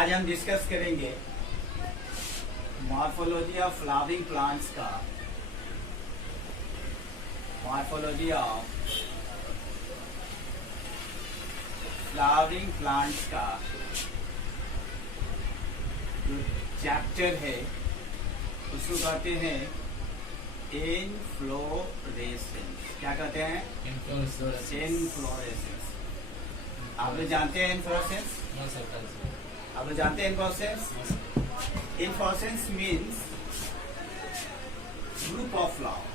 आज हम डिस्कस करेंगे मॉर्फोलॉजी ऑफ फ्लावरिंग प्लांट्स का। मॉर्फोलॉजी ऑफ फ्लावरिंग प्लांट्स का जो चैप्टर है उसको कहते हैं इनफ्लोरेसेंस। क्या कहते हैं? इनफ्लोरेसेंस। आप लोग जानते हैं इनफ्लोरेसेंस? आप लोग जानते हैं inflorescence? Inflorescence means group of flower,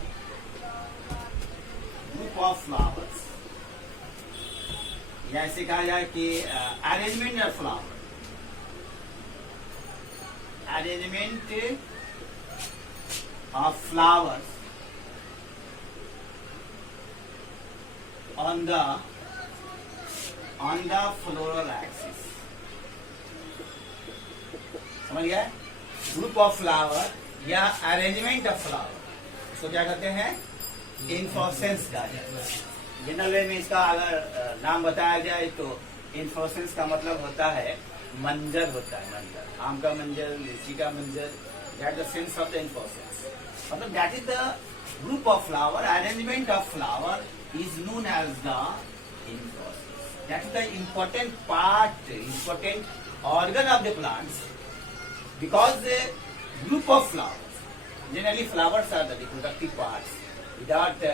group of flowers, या ऐसे कहा जाए कि arrangement of flower, arrangement of flowers on the floral axis। समझ गया? ग्रुप ऑफ फ्लावर या अरेंजमेंट ऑफ फ्लावर, इसको क्या कहते हैं? इनफ्लोरेसेंस कहा जाता है। जनरल वे में इसका अगर नाम बताया जाए तो इनफ्लोरेसेंस का मतलब होता है मंजर होता है। मंजर, आम का मंजर, लीची का मंजर, that the sense of the inflorescence. मतलब that is the group of flower, arrangement of flower is known as the inflorescence. That is the important part, important organ of the plants, because the group of flowers, generally flowers are the reproductive parts. Without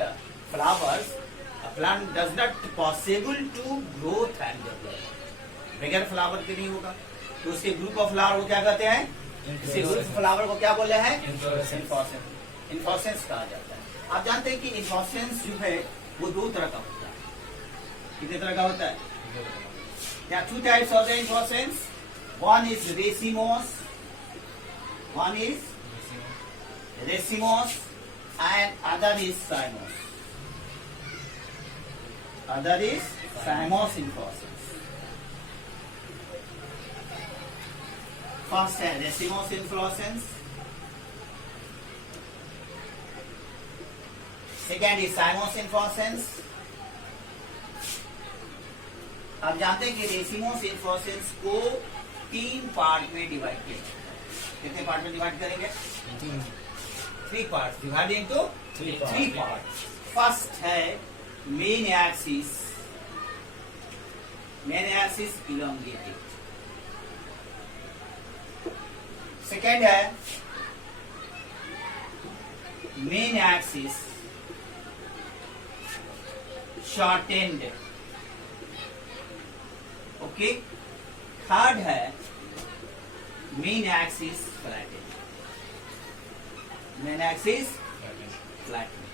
flowers, a plant does not possible to growth and develop. बगैर flower के नहीं होगा। तो उसके group of flower को क्या कहते हैं? इसी ग्रुप ऑफ फ्लावर को क्या बोले हैं? इनफ्लोरेसेंस। इन्फ्लोरेसेंस कहा जाता है। आप जानते हैं कि इन्फ्लोरेसेंस जो है वो दो तरह का होता है। कितने तरह का होता है? There are two types of the inflorescence. One is racemose, one is racemose, and other is cymose. Other is cymose inflorescence. First है racemose inflorescence. Second is cymose inflorescence. आप जानते हैं कि रेसिमोस इन्फ्लोरेसेंस को 3 पार्ट में divide किया जाता है। कितने पार्ट में डिवाइड करेंगे? 3 part, divide into 3 part. First है main axis, main axis elongated. Second है main axis shortened. Okay. Third है main axis flattened. Main axis flattened,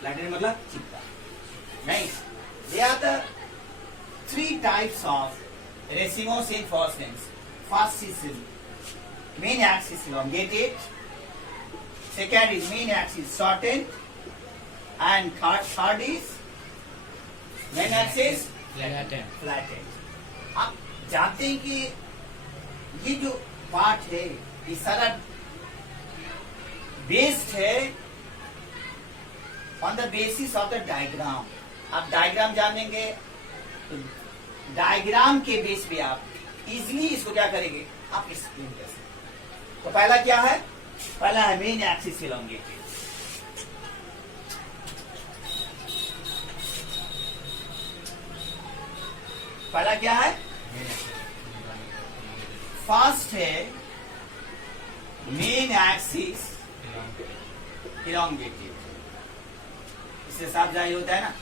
flattened मतलब चिपका नहीं। They are the 3 types of racemose inflorescence. First is main axis elongated, second is main axis shortened, and third is main axis flattened। आप जानते हैं कि ये जो पार्ट है ये सारा बेस्ड है on the basis of the diagram. आप डायग्राम जानेंगे तो डायग्राम के बेस पे आप इजिली इसको क्या करेंगे? आप एक्सप्लेन कर सकते। तो पहला क्या है? पहला है मेन एक्सिस elongated। पहला क्या है? फर्स्ट है मेन एक्सिस elongated। इससे साफ जाहिर होता है ना,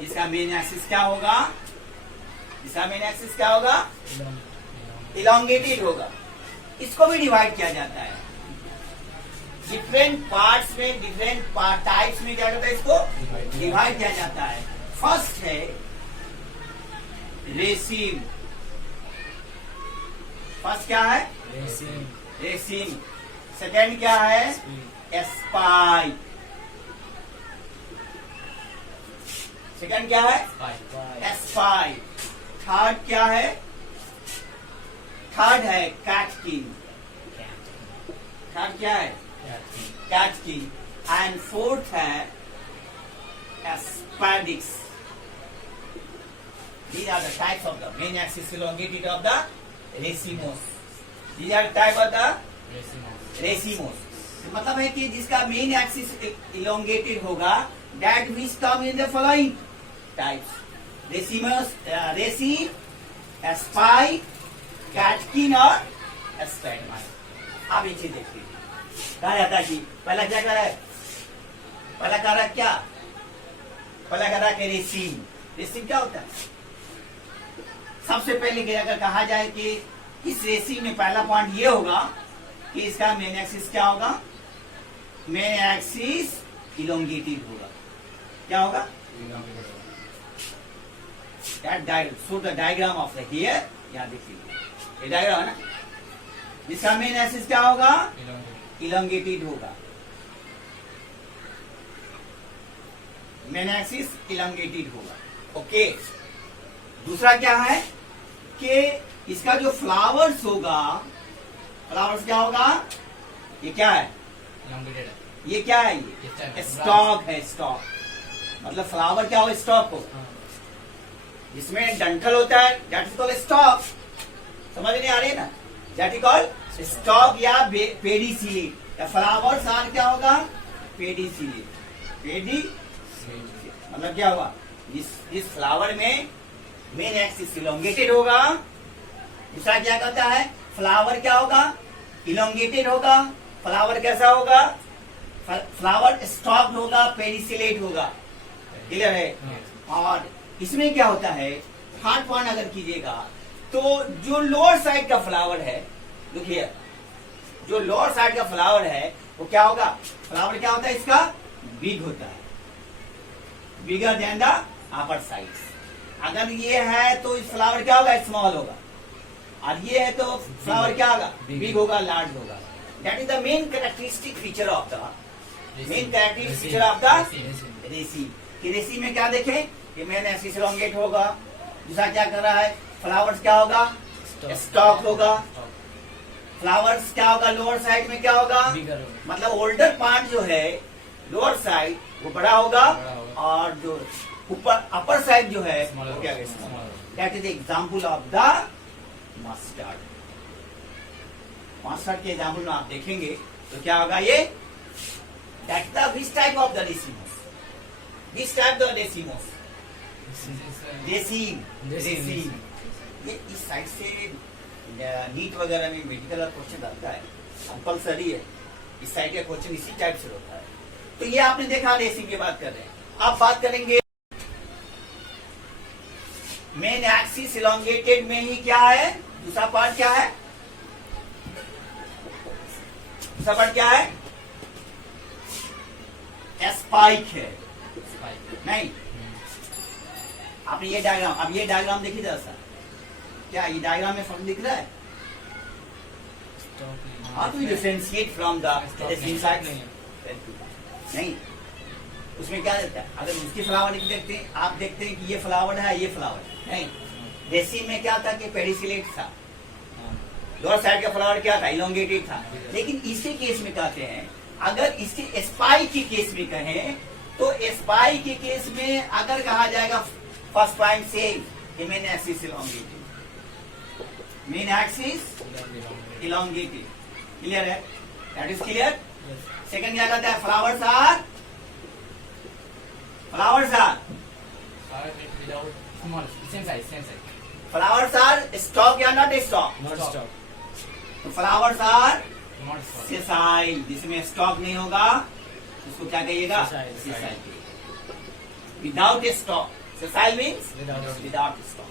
इसका मेन एक्सिस क्या होगा? इसका मेन एक्सिस क्या होगा? elongated होगा। इसको भी डिवाइड किया जाता है डिफरेंट पार्ट्स में, डिफरेंट टाइप्स में। क्या करता है? इसको डिवाइड किया जाता है। फर्स्ट है रेसिम। फर्स्ट क्या है? रेसिम। सेकेंड क्या है? एस्पाइक। सेकेंड क्या है? एस्पाइक। थर्ड क्या है? थर्ड है कैटकिन। थर्ड क्या है? कैटकिन। एंड फोर्थ है एस्पेडिक्स। These are the types of the main axis elongated of the racemose. These are type of the racemose. मतलब है कि जिसका मेन एक्सिस इलोंगेटेड होगा, that which come in the following types: racemose, raceme, spike, catkin और spadmine. आप ये चीज देखिए, कहा जाता है कि पहला क्या कह रहा है, पहला कह रहा है क्या, पहला कह रहा है कि रेसीम. रेसीम क्या होता है? सबसे पहले कि अगर कहा जाए कि इस रेसीम में पहला पॉइंट ये होगा कि इसका मेन एक्सिस क्या होगा, मेन एक्सिस इलोंगेटेड होगा. क्या होगा? So the diagram of the here, यहाँ देखिए ये डायग्राम है ना, जिसका मेन एक्सिस क्या होगा, इलोंगेटेड होगा. मेन एक्सिस इलोंगेटेड होगा. ओके. दूसरा क्या है कि इसका जो फ्लावर्स होगा, फ्लावर्स क्या होगा, ये क्या है, ये क्या है, ये स्टॉक है. स्टॉक मतलब फ्लावर क्या हो, स्टॉक हो. जिसमें डंठल होता है दैट इज कॉल्ड स्टॉक. समझ नहीं आ रही है ना, दैट इज कॉल्ड स्टॉक या पेडिसिलेट. या फ्लावर्स आर क्या होगा, पेडिसिलेट. पेडी मतलब क्या होगा, इस फ्लावर में मेन एक्सिस इलोंगेटेड होगा. दूसरा क्या कहता है, फ्लावर क्या होगा, इलोंगेटेड होगा. फ्लावर कैसा होगा, फ्लावर स्टॉक्ड होगा, पेडिसिलेट होगा. क्लियर है? और इसमें क्या होता है, थर्ड पॉइंट अगर कीजिएगा तो जो लोअर साइड का फ्लावर है, देखिए जो लोअर साइड का फ्लावर है वो क्या होगा, फ्लावर क्या होता है, इसका बिग होता है, bigger than the upper side. अगर ये है तो इस फ्लावर क्या होगा, स्मॉल होगा. और ये है तो फ्लावर क्या होगा, बिग होगा, लार्ज होगा. That is the main characteristic feature of the रेसी. कि रेसी में क्या देखें कि मेन एक्सिस इलोंगेट होगा. दूसरा क्या कर रहा है, फ्लावर्स क्या होगा, स्टॉक होगा. फ्लावर्स क्या होगा, लोअर साइड में क्या होगा, मतलब ओल्डर पार्ट जो है लोअर साइड वो बड़ा होगा, और जो ऊपर अपर साइड जो है वो क्या है, that is example of the mustard. Mustard के एग्जाम्पल में आप देखेंगे तो क्या होगा, ये that the which type of the racemose, which type the racemose, raceme. ये इस साइड से नीट वगैरह में मेडिकल क्वेश्चन आता है, कंपल्सरी है. इस साइड का क्वेश्चन इसी टाइप से होता है. तो ये आपने देखा, रेसीम की बात कर रहे हैं. अब बात करेंगे मेन एक्सिस इलोंगेटेड में ही क्या है, दूसरा पार्ट क्या है, दूसरा पार्ट क्या है, स्पाइक है. नहीं, आपने ये डायग्राम, अब ये डायग्राम देखिए जरा सा, क्या ये डायग्राम में फर्क दिख रहा है? How to differentiate from the नहीं, उसमें क्या रहता है, अगर उसकी फ्लावर देखते हैं, आप देखते हैं कि ये फ्लावर है, ये फ्लावर नहीं. रेसीम में क्या था कि पेडिसिलेट था, लोअर साइड का फ्लावर क्या था, इलोंगेटेड था. लेकिन इसी केस में कहते हैं, अगर इसी स्पाइक के केस में कहें तो स्पाइक के केस में अगर कहा जाएगा first point same, main axis elongated, main axis elongated. Clear है? That is clear. सेकंड क्या कहता है, flowers are flowers are stalk या नॉट स्टॉक. तो फ्लावर्स आर सेसाइल, जिसमें स्टॉक नहीं होगा उसको क्या कहिएगा, sessile. Without stalk, sessile means without stalk.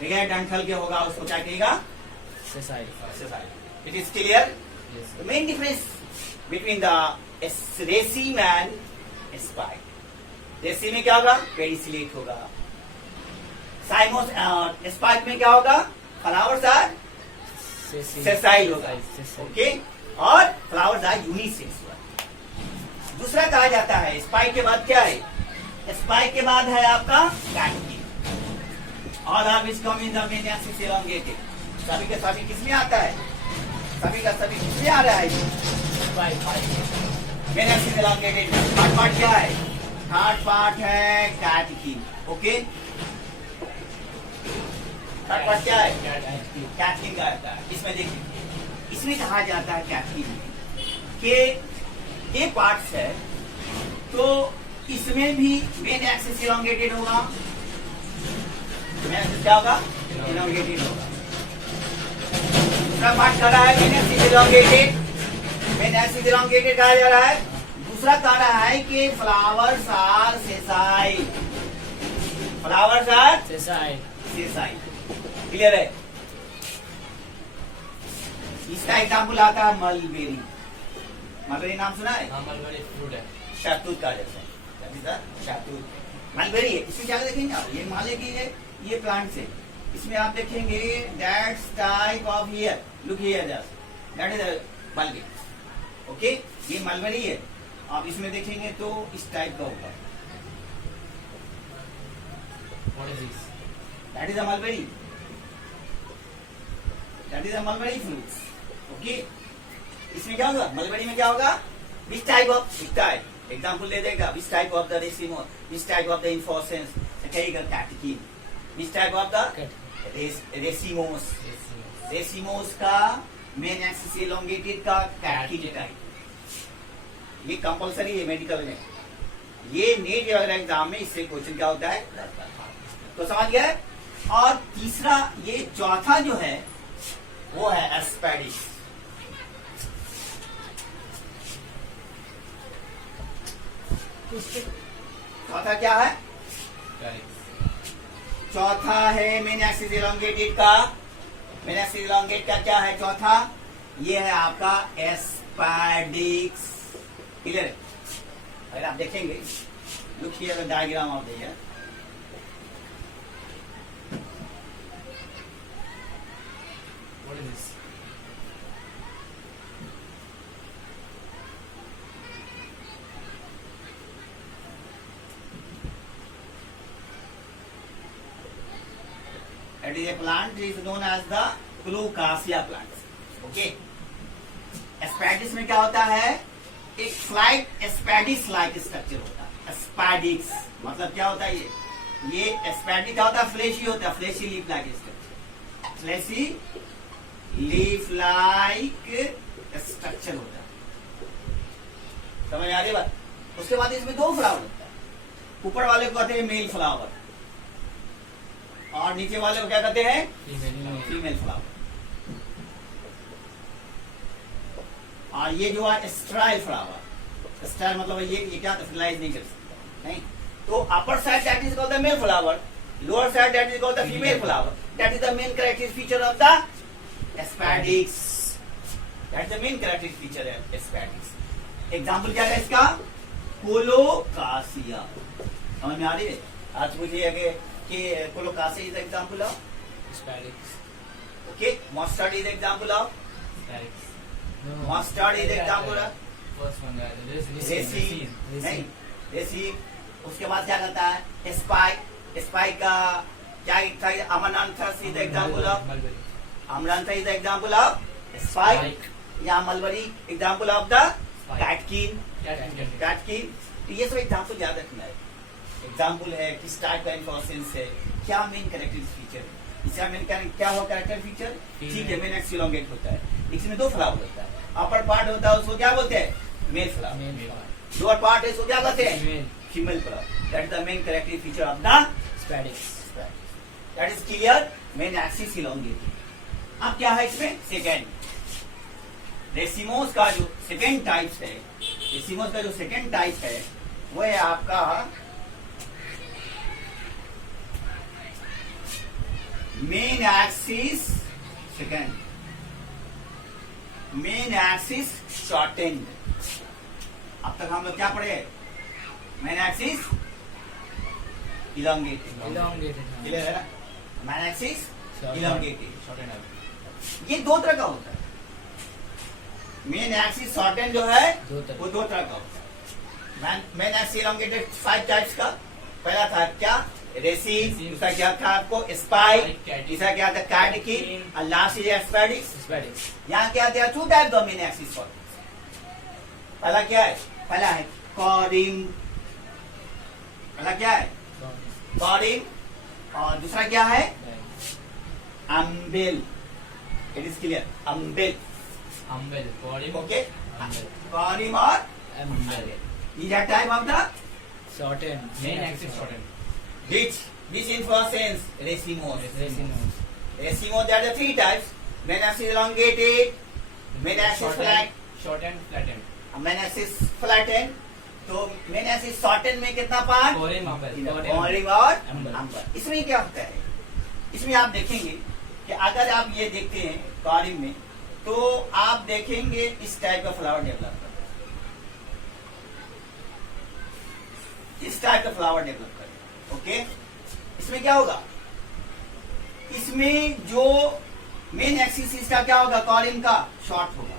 बगैर डंठल के होगा उसको क्या कहिएगा, sessile. It is clear. The main difference between the raceme and spike. रेसी में क्या होगा, पेडिसिलेट होगा. साइमोस स्पाइक में क्या होगा, फ्लावर्स आर सेसाइल होगा. ओके. और फ्लावर्स आर यूनिसेक्सुअल. दूसरा कहा जाता है, स्पाइक के बाद क्या है, स्पाइक के बाद है आपका catkin. All are which come in the main axis elongated. सभी के सभी किसमें आता है, सभी का सभी किसमें आ रहा है, main axis elongated. Third part क्या है, थर्ड पार्ट है कैटकिन. ओके. थर्ड पार्ट क्या है? कैटकिन का आता है। इसमें देखिए, इसमें कहा जाता है कैटकिन के ये पार्ट्स है, तो इसमें भी मेन एक्सिस इलोंगेटेड होगा। मेन एक्सिस क्या होगा? इलोंगेटेड होगा। दूसरा पार्ट कह रहा है main axis elongated, main axis elongated कहा जा रहा है। दूसरा कह रहा है कि flowers are sessile, flowers are sessile. Clear है? इसका एग्जाम्पल आता है मलबेरी। मलबेरी नाम सुना है? मलबेरी फ्रूट है, शहतूत का जैसा, शहतूत मलबेरी है। इसमें क्या देखेंगे आप? ये माले की है, ये प्लांट से। इसमें आप देखेंगे that's type of here, look here just, that is mulberry. Okay, ये मलबेरी है। आप इसमें देखेंगे तो इस टाइप का होगा। What is this? That is a mulberry, that is a mulberry fruits. Okay, इसमें क्या होगा? मलबेरी में क्या होगा? Which type of, which type example दे देगा। Which type of the racemose, which type of the inflorescence, कहेगा catkin. Which type of the racemose, racemose का मेन एक्सिस इलोंगेटेड का कैटकिन टाइप। ये कंपलसरी है मेडिकल में, ये नीट वगैरह एग्जाम में इससे क्वेश्चन क्या होता है, तो समझ गए। और तीसरा, ये चौथा जो है वो है एस्पेडिस। चौथा क्या है? चौथा है मेन एक्सिस इलोंगेटेड का, मेन एक्सिस इलोंगेट का क्या है चौथा? ये है आपका एस्पेडिक्स। क्लियर है? अगर आप देखेंगे, look here the diagram of the year. What is this? It is a plant is known as the Colocasia plant. Okay. एस्पेडिस में क्या होता है? एक स्लाइड एस्पेडिस लाइक स्ट्रक्चर होता है। एस्पेडिक्स मतलब क्या होता है? ये एस्पेडिस क्या होता है? फ्लेशी होता है, fleshy leaf like structure, fleshy leaf like structure होता है। समझ आ रही बात? उसके बाद इसमें दो फ्लावर होता है। ऊपर वाले को कहते हैं मेल फ्लावर और नीचे वाले को क्या कहते हैं? Female flower. और ये जो है स्ट्राइल फ्लावर, स्ट्राइल मतलब ये क्या फर्टिलाइज नहीं कर सकता, नहीं। तो upper side that is called the male flower, lower side that is called the female flower. That is the main characteristic feature of the spadix, that is the main characteristic feature है spadix. Example क्या है इसका? कोलोकासिया। समझ में आ रही है? आज पूछिए कि colocasia is example of Asparagus. Okay, mustard is example of Asparagus. Mustard is example of First one, रेसी, नहीं रेसी। उसके बाद क्या करता है? स्पाइक, स्पाइक का क्या था? Amaranthus is example of, Mulberry. Amaranth is example of spike, या mulberry example of the catkin, catkin. तो ये सब एग्जांपल याद रखना है। एग्जांपल है, किस टाइप का इन्फोर्सेंस है, क्या मेन कैरेक्टरिस्टिक फीचर है। इसका मेन क्या हो कैरेक्टर फीचर? ठीक है, मेन एक्सिस इलोंगेट होता है, इसमें दो फ्लावर होता है। अपर पार्ट होता है उसको क्या बोलते हैं? Mail flower. लोअर पार्ट है उसको क्या बोलते हैं? Female flower. That is the main characteristic feature of the Asparagus. That is clear. Main axis elongate. अब क्या है इसमें? सेकेंड रेसिमोस का जो सेकेंड टाइप है, रेसिमोस का जो सेकेंड टाइप है वो है आपका main axis second, main axis shortened. अब तक हम लोग क्या पढ़े? Main axis elongated. Elongated. Clear है ना? Main axis elongated. Short and up. ये दो तरह का होता है। मेन एक्सिस शॉर्टेंड जो है दो तरह। वो दो तरह का होता है। मेन एक्सिस इलोंगेटेड 5 टाइप्स का। पहला था क्या? रेसी। दूसरा क्या था आपको? स्पाइक। तीसरा क्या था? कैटकिन। और लास्ट इज एस्पेडिक्स। Asparagus. यहाँ क्या था? 2 type the main axis shortened. पहला क्या है? पहला है कॉरिम। पहला क्या है? कॉरिम। और दूसरा क्या है? umbel. It is clear. Umbel. Umbel. Corim. Okay. Umbel. Corim or Umbel. is a type of the Shorten. Main axis shorten. which inflorescence racemose. Racemose. Racemose, there are the three types. Main axis elongated, main axis flat, Shorten. Flattened. main axis flattened. तो main axis shortened में कितना part? Corim. Umbel. Corymb और Umbel. अम्बर। इसमें क्या होता है? इसमें आप देखेंगे कि अगर आप ये देखते हैं कोरिम में, तो आप देखेंगे इस टाइप का फ्लावर डेवलप करता है, इस टाइप का फ्लावर डेवलप करता है। ओके, इसमें क्या होगा? इसमें जो मेन एक्सिस इसका क्या होगा? कोरिम का शॉर्ट होगा।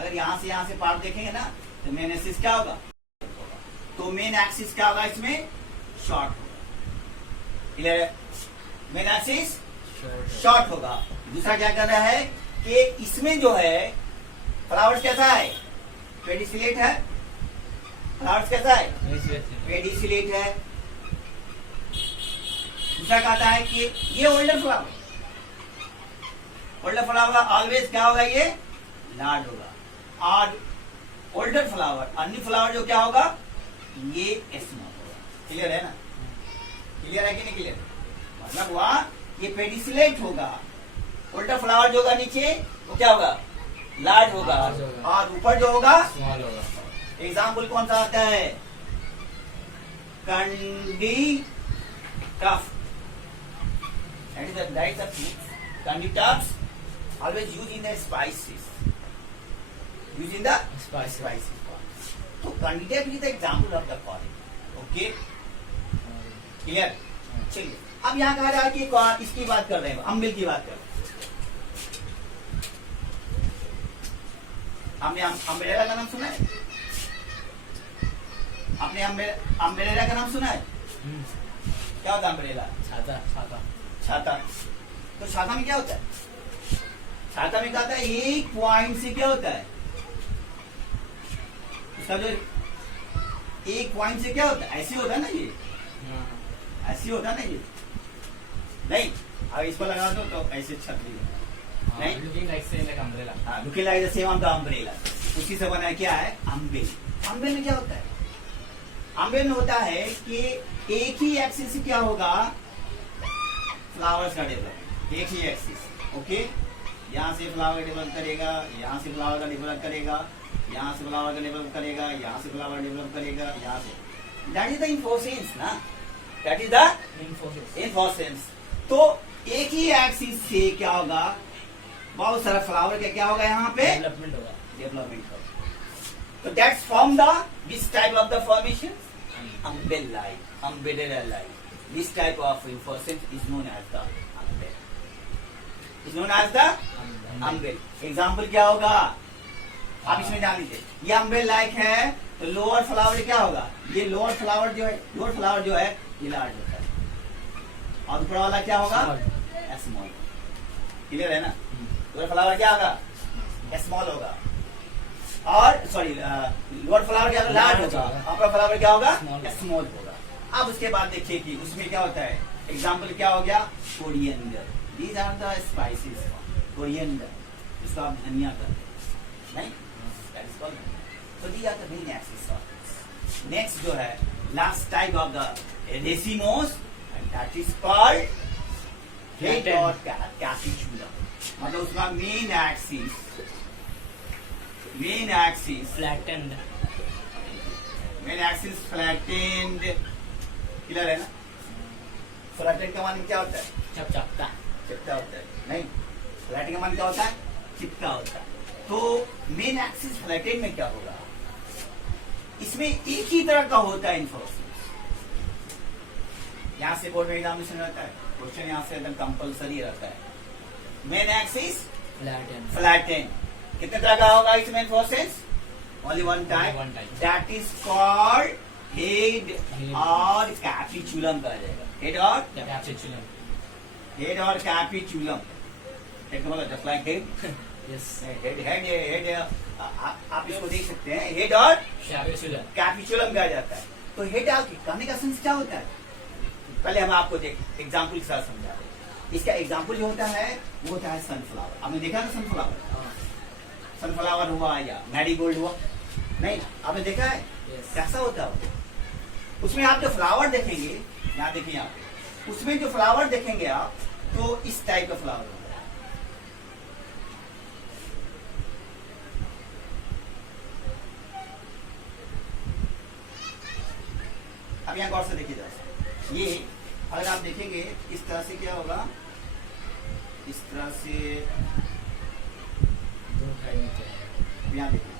अगर यहां से पार्ट देखेंगे ना, तो मेन एक्सिस क्या होगा? तो मेन एक्सिस क्या होगा? इसमें शॉर्ट होगा। क्लियर है? मेन एक्सिस शॉर्ट होगा। दूसरा क्या कर रहा है कि इसमें जो है फ्लावर्स कैसा है? पेडिसिलेट है। फ्लावर्स कैसा है? पेडिसिलेट है। दूसरा कहता है कि ये ओल्डर फ्लावर ऑलवेज क्या होगा? ये लार्ज होगा। और ओल्डर फ्लावर, अन्य फ्लावर जो क्या होगा? ये स्मॉल होगा। क्लियर है ना? क्लियर है कि नहीं क्लियर? मतलब हुआ ये पेडिसिलेट होगा। ओल्डर फ्लावर जो होगा नीचे, वो क्या होगा? लार्ज होगा। Large होगा। और ऊपर जो होगा स्मॉल होगा। एग्जाम्पल कौन सा आता है? कंडी tough. That is the types of fruits. Candy tops always used in the spices. Used in the spices. So candy top is the example of the corin. Okay? Clear? चलिए, अब यहाँ कह रहा है कि इसकी बात कर रहे हैं, अम्बिल की बात कर रहे हैं। आपने अम्ब्रेला का नाम सुना है? आपने अम्ब्रेला का नाम सुना है? क्या होता है अम्ब्रेला? छाता। तो छाता में क्या होता है? छाता में क्या होता है? एक पॉइंट से क्या होता है? उसका जो एक पॉइंट से क्या होता है? ऐसे होता है ना, ये ऐसे होता है ना, ये नहीं। अब इसको लगा दो तो ऐसे छतरी है। नहीं, लुकिंग लाइक अम्ब्रेला। हाँ, looking like the same on the umbrella. उसी से बना क्या है? अम्ब्रेल। अम्ब्रेल में क्या होता है? अम्ब्रेल में होता है कि एक ही एक्सिस से क्या होगा? फ्लावर्स का डेवलप, एक ही एक्सिस। ओके, यहाँ से फ्लावर डेवलप करेगा, यहाँ से फ्लावर का डेवलप करेगा, यहाँ से फ्लावर का डेवलप करेगा, यहाँ से फ्लावर डेवलप करेगा, यहाँ से। दैट इज द इन्फोसेंस ना, दैट इज द इन्फोसेंस। तो एक ही एक्सिस से क्या होगा? बहुत सारा फ्लावर का क्या होगा? यहाँ पे डेवलपमेंट होगा। तो that's from the this type of the formation umbrella like. This type of inflorescence is known as the umbel. Is known as the umbel. Example क्या होगा? आप इसमें जान लीजिए। ये अम्ब्रेल लाइक है, तो लोअर फ्लावर क्या होगा? ये लोअर फ्लावर जो है ये लार्ज होता है, और ऊपर वाला क्या होगा? स्मॉल। क्लियर है ना? लोअर फ्लावर क्या होगा? स्मॉल होगा। और सॉरी, लोअर फ्लावर क्या होगा? लार्ज होगा। अपर फ्लावर क्या होगा? स्मॉल होगा। अब उसके बाद देखिए कि उसमें क्या होता है। एग्जाम्पल क्या हो गया? Coriander. These are the spices. Coriander, इसको आप धनिया कर नहीं, तो the are the main axis. Next जो है last type of the racemose, that is called head और कैपिचुलम। मतलब उसका main axis flattened. Main axis flattened. Clear है ना? फ्लैटेंड का मान क्या होता है? चिपका होता है। नहीं, फ्लैटेंड का मान क्या होता है? चिपका होता है। तो मेन एक्सिस फ्लैटेंड में क्या होगा? इसमें एक ही तरह का होता है इन्फोसेंस। यहाँ से बोर्ड में एग्जामिनेशन रहता है, क्वेश्चन यहाँ से एकदम कंपल्सरी रहता है। Main axis flattened. कितने तरह का होगा इसमें इन्फोसेंस? Only one type. That is called head और कैपिचुलम कहा जाएगा। हेड और capitulum. Just like head. Head आप इसको देख सकते हैं, हेड और कैपिचुलम कहा जाता है। तो हेड कहने का सेंस क्या होता है? पहले हम आपको एग्जाम्पल के साथ समझा रहे हैं। इसका एग्जाम्पल जो होता है वो होता है सनफ्लावर। आपने देखा ना सनफ्लावर? सनफ्लावर हुआ या मैरीगोल्ड हुआ, नहीं आपने देखा है? Yes. कैसा होता है वो? उसमें आप जो फ्लावर देखेंगे, यहाँ देखिए आप, उसमें जो फ्लावर देखेंगे आप, तो इस टाइप का फ्लावर होता है। अब यहाँ गौर से देखिए जरा, ये अगर आप देखेंगे इस तरह से क्या होगा, इस तरह से यहाँ देखिए,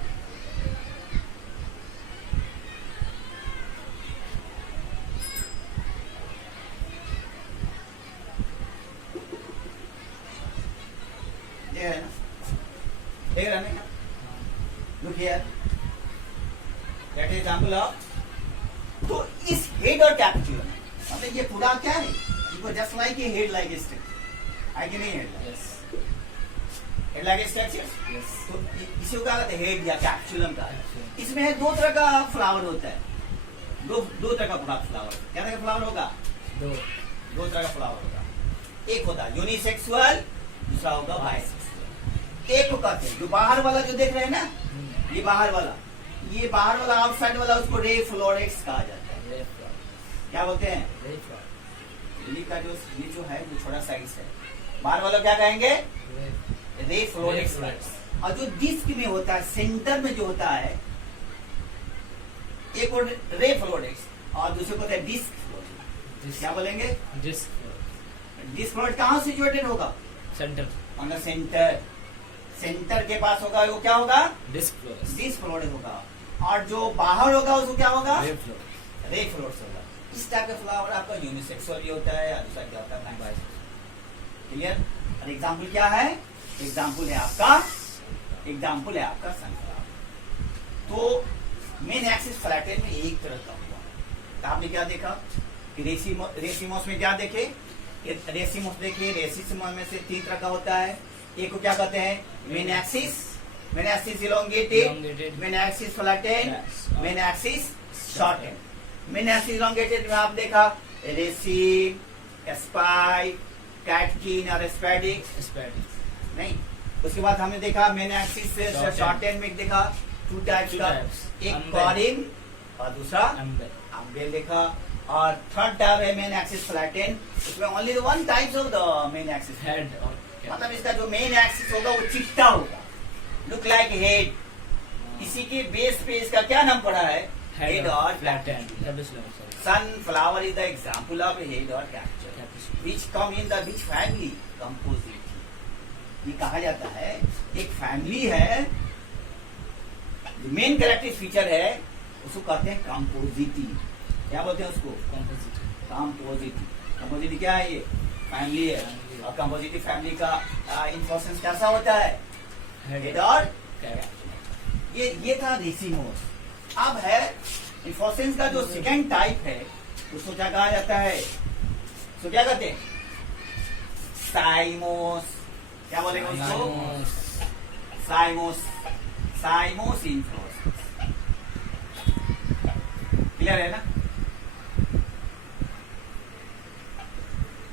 देख रहे हैं ना, देख रहे हैं ना? Look here, that is example of. तो इस हेड और कैप्चुलम, मतलब ये पूरा क्या है, इनको जस्ट लाइक ये हेड लाइक स्ट्रक्चर है कि नहीं? Head like structure. तो इसी को क्या कहते हैं, हेड या कैप्चुलम का। इसमें है दो तरह का फ्लावर होता है, दो तरह का फ्लावर। क्या तरह का फ्लावर होगा? दो तरह का फ्लावर होगा। एक होता है यूनिसेक्सुअल, दूसरा होगा बाइसेक्सुअल। एक को कहते हैं जो बाहर वाला जो देख रहे हैं ना, ये बाहर वाला आउटसाइड वाला, उसको रे फ्लोरेक्स कहा जाता है। क्या बोलते हैं? लिली का जो ये जो है वो छोटा साइज है, बाहर वाला क्या कहेंगे? रे फ्लोरेक्स। और जो डिस्क में होता है, सेंटर में जो होता है, एक और रे फ्लोरेक्स और दूसरे को होता है डिस्क फ्लोरेक्स। क्या बोलेंगे? डिस्क फ्लोरेक्स कहाँ सिचुएटेड होगा? Centre, on the centre. Centre के पास होगा, वो क्या होगा? डिस्क फ्लोरेक्स होगा। और जो बाहर होगा उसको क्या होगा? रे फ्लोरेक्स। रे फ्लोरेक्स होगा। इस टाइप का फ्लावर आपका यूनिसेक्सुअल भी होता है, दूसरा क्या होता है? बाइसेक्सुअल। क्लियर? और एग्जाम्पल क्या है? एग्जाम्पल है आपका सनफ्लावर। तो मेन एक्सिस फ्लैटेन में एक तरह का हुआ। तो आपने क्या देखा कि रेसिमोस में क्या देखे? रेसिमोस देखे, रेसिमोस में से तीन तरह का होता है। एक को क्या कहते हैं? Main axis elongated, main axis flatten, main axis shorten. Main axis elongated में आप देखा रेसिम, स्पाइक, कैटकिन और स्पैडिक्स, नहीं। उसके बाद हमने देखा मेन एक्सिस से शॉर्टेन में देखा टू टाइप्स का, एक कॉरिम और दूसरा अम्बेल देखा। और थर्ड टाइप है मेन एक्सिस फ्लैटेन, उसमें only one types of the main axis head. मतलब इसका जो मेन एक्सिस होगा वो चिपटा होगा, लुक लाइक हेड। इसी के बेस पे इसका क्या नाम पड़ा है? हेड और flatten. Sunflower is the example of head और capture which come in the which family? Composite। ये कहा जाता है एक फैमिली है, मेन कैरेक्टरिस्टिक फीचर है, उसको कहते हैं कंपोजिटी। क्या बोलते हैं उसको? कंपोजिटी। कंपोजिटी क्या है? ये फैमिली है, और कंपोजिटी फैमिली का इन्फ्लोरेसेंस कैसा होता है? हेड और कैप्चर। ये था रेसिमोस। अब है इन्फ्लोरेसेंस का जो सेकेंड टाइप है, उसको क्या कहा जाता है? तो क्या कहते हैं? साइमोस। क्या बोलेंगे उसको? साइमोस इन्फ्लोरेसेंस। क्लियर है ना?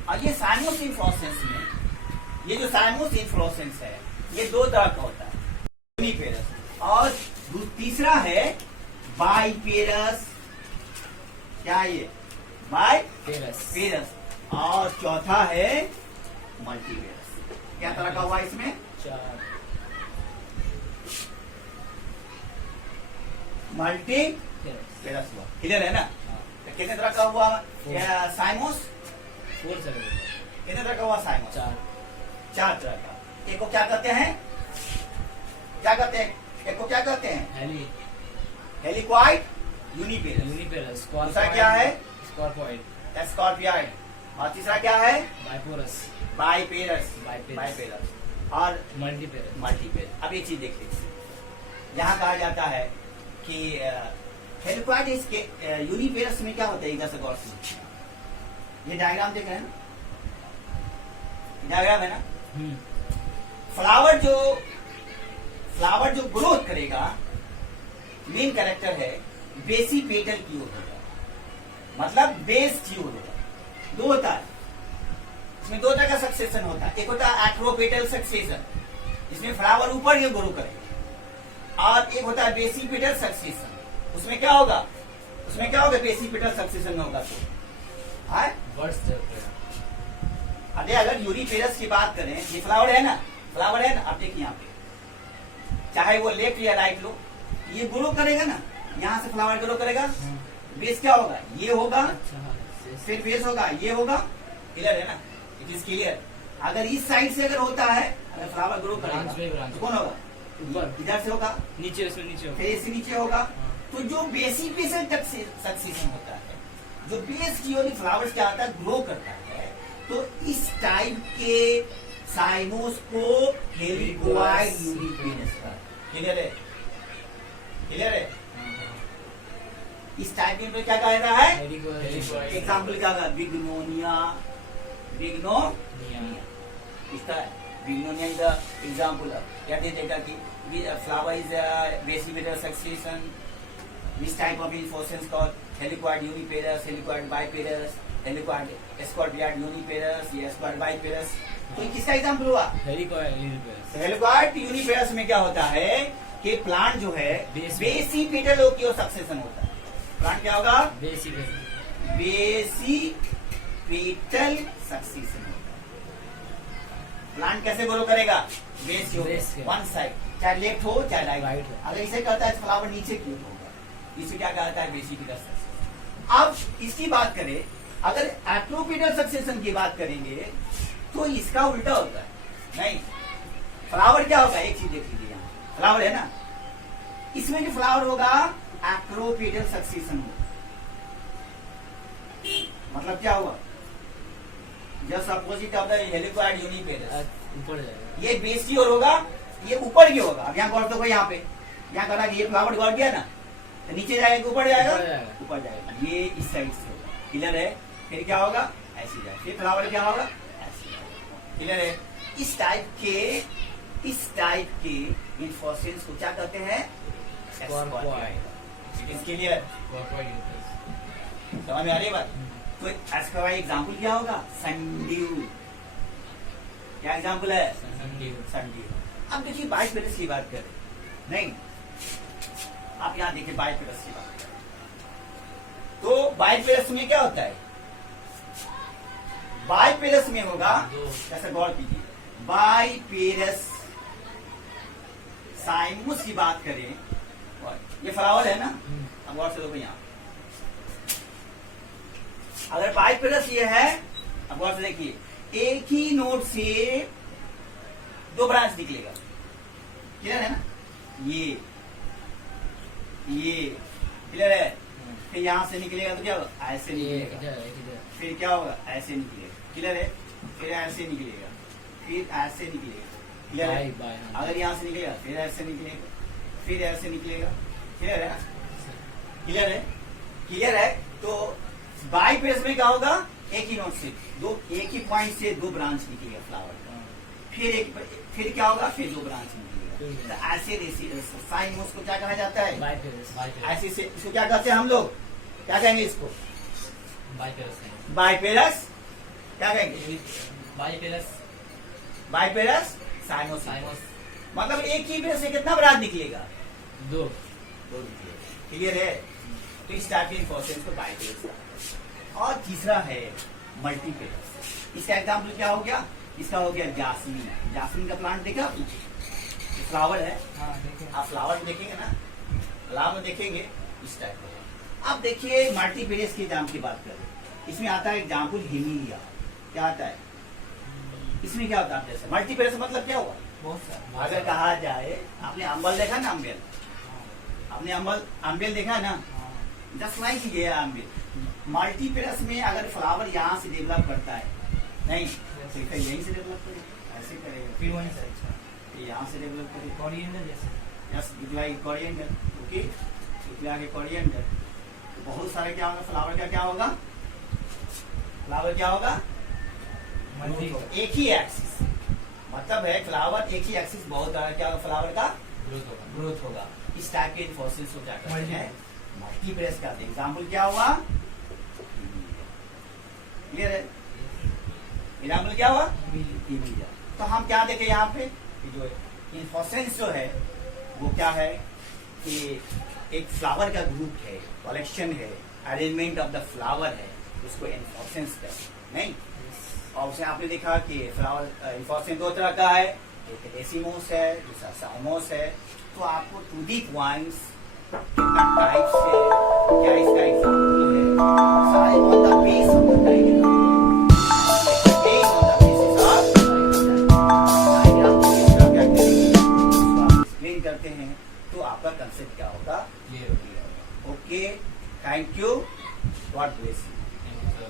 और ये साइमोस इन्फ्लोरेसेंस में, ये जो साइमोस इन्फ्लोरेसेंस है, ये दो तरह का होता है, यूनिपेरस और तीसरा है बाइपेरस। क्या है ये? बाइपेरस। और चौथा है मल्टीपेरस। क्या तरह का हुआ इसमें? मल्टीपेरस हुआ। क्लियर है ना? तो कितने तरह का हुआ साइमोस? कितने तरह का हुआ साइमोस? चार तरह का। एक को क्या कहते हैं? एक को क्या कहते हैं? हेलिक्वाइड, यूनिपेरस। दूसरा क्या है? स्कॉर्पियॉइड। और तीसरा क्या है? बाइपेरस। और मल्टीपेरस। अब ये चीज देख लीजिए, यहाँ कहा जाता है कि हेलिक्वाइड इसके यूनिपेरस में क्या होता है? इधर से गौर से, ये डायग्राम देख रहे हैं ना? डायग्राम है ना? फ्लावर जो ग्रोथ करेगा, मेन कैरेक्टर है बेसिपेटल की ओर होगा, मतलब बेस की ओर होगा। दो होता है, इसमें दो तरह का सक्सेशन होता है। एक होता है एट्रोपेटल सक्सेशन, इसमें फ्लावर ऊपर ये ग्रो करेगा, और एक होता है बेसिपेटल सक्सेशन। उसमें क्या होगा, बेसिपेटल सक्सेशन में होगा तो वर्ड्स अरे अगर यूनिपेरस की बात करें, ये फ्लावर है ना, आप देखिए यहाँ पे, चाहे वो लेफ्ट या राइट लो, ये ग्रो करेगा ना, यहाँ से फ्लावर ग्रो करेगा, बेस क्या होगा, ये होगा, फिर बेस होगा, ये होगा, क्लियर है ना, इट इज क्लियर। अगर इस साइड से अगर होता है, अगर फ्लावर ग्रो करेगा तो कौन होगा, ऊपर, इधर से होगा, नीचे, उसमें नीचे फिर इससे नीचे होगा। तो जो बेसिपेटल सक्सेशन होता है, जो बेस की ओर फ्लावर्स क्या आता है, ग्रो करता है, तो इस टाइप के साइमोस को हेलिकोइड यूनिपेरस का, क्लियर है। इस टाइप में क्या कह रहा है, एग्जाम्पल क्या होगा, बिग्नोनिया, इसका बिग्नोनिया इज द एग्जाम्पल। क्या दे देगा कि flower is basipetal succession, this type of inflorescence called helicoid uniparous, helicoid biparous, helicoid scorpioid uniparous या स्क्वाड बाइपेरस। तो ये किसका एग्जाम्पल हुआ, हेलिकोइड यूनिपेरस में क्या होता है कि प्लांट जो है बेसिपेटल की ओर सक्सेशन होता है। प्लांट क्या होगा, बेसिपेटल सक्सेशन होता है। प्लांट कैसे ग्रो करेगा, बेस की ओर, वन साइड, चाहे लेफ्ट हो चाहे राइट हो। अगर इसे करता है फ्लावर नीचे की ओर होगा, इसे क्या कहता है, बेसिपेटल सक्सेशन। अब इसकी बात करें, अगर एट्रोपेटल सक्सेशन की बात करेंगे तो इसका उल्टा होता है। नहीं, फ्लावर क्या होगा, एक चीज देख लीजिए, यहाँ फ्लावर है ना, इसमें जो फ्लावर होगा एक्रोपेटल सक्सेशन होगा। मतलब क्या हुआ, just opposite of the helicoid uniparous, ऊपर जाएगा, ये बेस की ओर होगा, ये ऊपर की होगा। अब यहाँ गौर तो यहाँ पे, यहाँ करा ये फ्लावर गौर गया ना, तो नीचे जाएगा, ऊपर जाएगा, ये इस साइड से होगा, क्लियर है। फिर क्या होगा, ऐसे जाएगा, फिर फ्लावर क्या होगा, ऐसे जाएगा, क्लियर है। इस टाइप के इन्फोर्सेंस को क्या कहते हैं, इसके लिए समझ में आ रही है बात। तो इसका एग्जाम्पल क्या होगा, सनड्यू, क्या एग्जाम्पल है, सनड्यू। अब देखिए बाइपेरस की बात करें, नहीं आप यहाँ देखिए बाइपेरस की बात करें, तो बाइपेरस में क्या होता है, बाइपेरस में होगा, ऐसा गौर कीजिए, बाइपेरस साइमस की बात करें, ये फ्लावर है ना, अब गौर से देखो यहाँ, अगर बाइपेरस ये है, अब गौर से देखिए, एक ही नोड से दो ब्रांच निकलेगा, क्लियर है ना, ये क्लियर है। फिर यहां से निकलेगा तो क्या होगा, ऐसे निकलेगा, फिर क्या होगा, ऐसे निकलेगा, क्लियर है। फिर ऐसे निकलेगा, फिर ऐसे निकलेगा, क्लियर है। अगर यहां से निकलेगा फिर ऐसे निकलेगा, फिर ऐसे निकलेगा, क्लियर है, क्लियर है। तो बाइपेरस में क्या होगा, एक ही नोड से दो, एक ही पॉइंट से दो ब्रांच निकलेगा फ्लावर का, फिर क्या होगा, फिर दो ब्रांच निकलेगा। तो ऐसे साइमस को क्या कहा जाता है, ऐसे से, इसको क्या कहते हैं हम लोग, क्या कहेंगे इसको, बाइपेरस क्या कहेंगे, बाइपेरस साइमस। मतलब एक ही पेड़ से कितना ब्रांच निकलेगा, दो निकलेगा, क्लियर है। तो इस टाइप के इन्फोर्सेंस को बाइपेरस। और तीसरा है मल्टीपेरस। इसका एग्जाम्पल क्या हो गया, इसका हो गया जास्मीन। जास्मीन का प्लांट देखा आपने, फ्लावर है, आप फ्लावर देखेंगे ना, फ्लावर देखेंगे इस टाइप का। अब देखिए मल्टीपेरस के एग्जाम्पल की बात करें, इसमें आता है एग्जाम्पल हिमीलिया। क्या आता है इसमें, क्या होता है, जैसे मल्टीपेरस मतलब क्या हुआ, अगर कहा जाए, आपने अम्बल देखा ना, आपने अम्बेल देखा ना, जस्ट लाइक ये अम्बेल। मल्टीपेरस में अगर फ्लावर यहाँ से डेवलप करता है, नहीं तो यहीं से डेवलप करेगा, ऐसे करेगा, फिर वहीं से यहाँ से डेवलप करेगा, कोरिएंडर जैसे, यस कोरिएंडर, ओके, आगे कोरिएंडर। तो बहुत सारे क्या होगा, फ्लावर का क्या होगा, फ्लावर क्या होगा, एक ही एक्सिस, मतलब है फ्लावर एक ही एक्सिस, बहुत क्या होगा, फ्लावर का ग्रोथ होगा। इस टाइप के इन्फोर्सेंस को क्या कहते हैं, मल्टीपेरस का एग्जाम्पल क्या हुआ, क्लियर है। एग्जाम्पल क्या हुआ? इमीलिया। इमीलिया। तो हम क्या देखें यहाँ पे कि जो इन्फोसेंस जो है वो क्या है कि एक फ्लावर का ग्रुप है, कलेक्शन है, अरेंजमेंट ऑफ द फ्लावर है, उसको इन्फोसेंस कहते हैं। नहीं, और उसे आपने देखा कि फ्लावर इन्फोसेंस दो तरह का है, एक एसिमोस है, दूसरा साइमोस है। तो आपको टू दी पॉइंट्स कितना टाइप्स है, क्या इसका एग्जाम्पल है, सारे on the base of the diagram, based on the basis of diagram को इस तरह क्या करेंगे, उसको आप एक्सप्लेन करते हैं तो आपका कंसेप्ट क्या होगा, ये हो गया। Okay, thank you, God bless you. Thank you, sir.